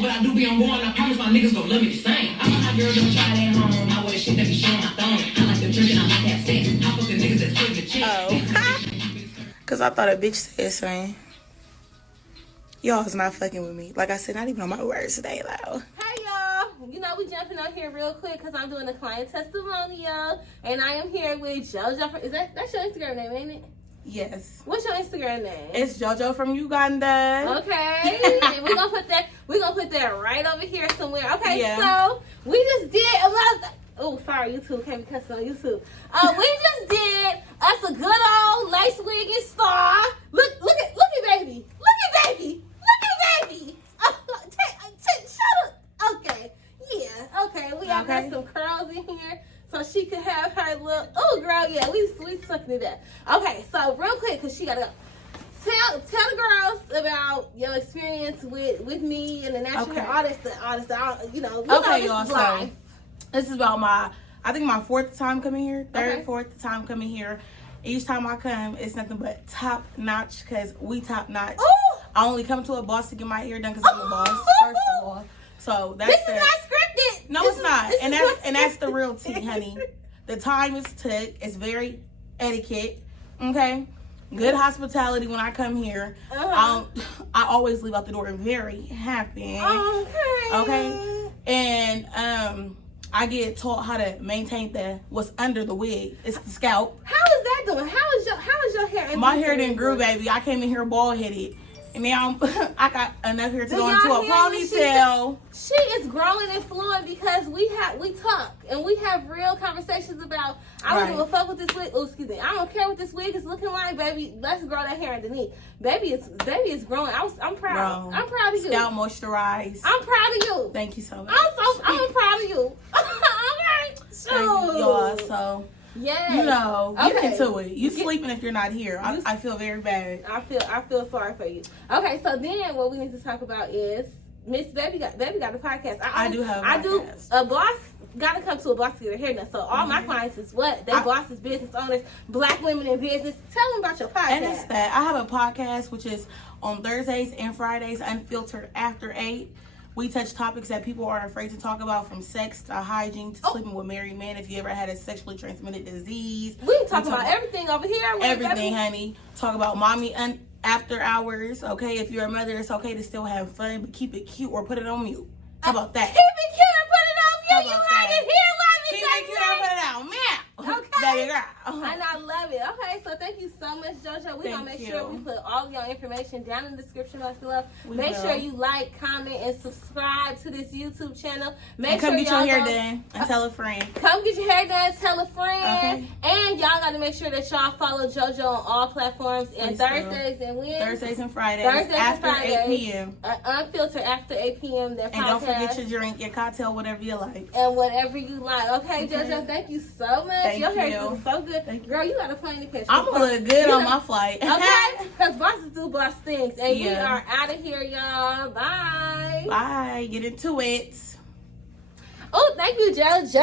But I do be on board, and I promise my niggas gon' love me the same. I know how girls don't try it at home. I wear the shit that be showing my thong. I like the drinking, I like that sex. I fuck the niggas that's quick to check. Oh. Cause I thought a bitch said something. Y'all is not fucking with me. Like I said, not even on my words today, loud. Hey y'all, you know we jumping on here real quick because I'm doing a client testimonial, and I am here with JoJo. Is that's your Instagram name, ain't it? Yes. What's your Instagram name? It's JoJo from Uganda. Okay. And we're gonna put that right over here somewhere. Okay, Yeah. So we just did a lot. Oh, sorry, YouTube can't be cussing on YouTube. We just did us a good old lace wig and star. Look at baby. Shut up. Okay. Yeah. Okay. We got some curls in here, so she could have her little. Oh, girl. Yeah. We sucking it up. Okay. So real quick, cause she gotta go. Tell the girls about your experience with me and the national artist. Okay, y'all. So this is about I think my fourth time coming here, fourth time coming here. Each time I come, it's nothing but top notch because we top notch. Ooh. I only come to a boss to get my hair done because I'm a boss, first of all. So that's this is not scripted. No, it's not. And that's the real tea, honey. The time is took. It's very etiquette. Okay? Good hospitality when I come here. I always leave out the door very happy. Okay? And I get taught how to maintain what's under the wig. It's the scalp. How is that doing? How is your hair? My hair didn't grow, baby. I came in here bald headed. And now I got enough hair to go into a ponytail. She is growing and flowing because we talk and we have real conversations about I don't give a fuck with this wig. Oh, excuse me. I don't care what this wig is looking like, baby. Let's grow that hair underneath. Baby is growing. I'm proud. I'm proud of you. Scalp moisturized. I'm proud of you. Thank you so much. I'm proud of you. Okay. So thank you, y'all. So yeah, you know, get into it. You sleeping if you're not here. I feel very bad. I feel sorry for you. Okay, so then what we need to talk about is Miss Baby got a podcast. I do have a podcast. A boss gotta come to a boss to get her hair done. So all my clients is what? They bosses, business owners, black women in business. Tell them about your podcast. And it's that I have a podcast which is on Thursdays and Fridays, unfiltered after 8. We touch topics that people are afraid to talk about, from sex to hygiene to sleeping with married men. If you ever had a sexually transmitted disease, we talk about everything over here. Everything, honey. Talk about mommy after hours. Okay, if you're a mother, it's okay to still have fun, but keep it cute or put it on mute. How about that? Keep it cute or put it on mute. You heard it here, love Keep it cute or put it on mute. Okay. There you go. And I love it. Okay, so thank you so much, JoJo. We're going to make sure we put all of your information down in the description box below. Make sure you like, comment, and subscribe to this YouTube channel. Come get your hair done and tell a friend. Come get your hair done, tell a friend. Okay. And y'all got to make sure that y'all follow JoJo on all platforms. And Thursdays and when? Thursdays and Fridays. After 8 p.m. Unfiltered after 8 p.m. And don't forget your drink, your cocktail, whatever you like. And whatever you like. Okay, JoJo, thank you so much. Your hair is so good. Girl, you got a plane to catch. I'm gonna look good on my flight. Okay? Because bosses do boss things. And we are out of here, y'all. Bye. Bye. Get into it. Oh, thank you, JoJo.